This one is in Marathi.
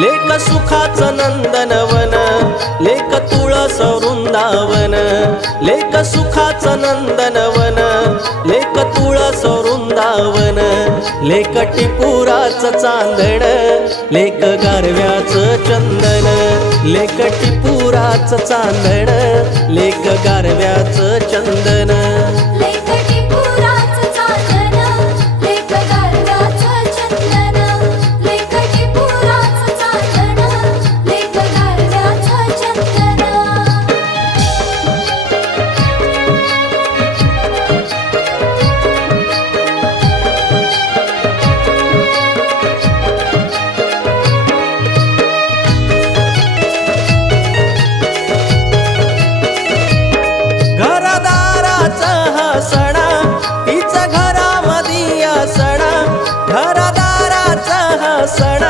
लेक सुखाच नंदनवन लेक तुळस वृंदावन लेक सुखाच नंदनवन लेक तुळस वृंदावन लेक टिपुराच चांदण लेक गारव्याच चंदन लेक टिपुराच चांदण लेक गारव्याच ಸಣ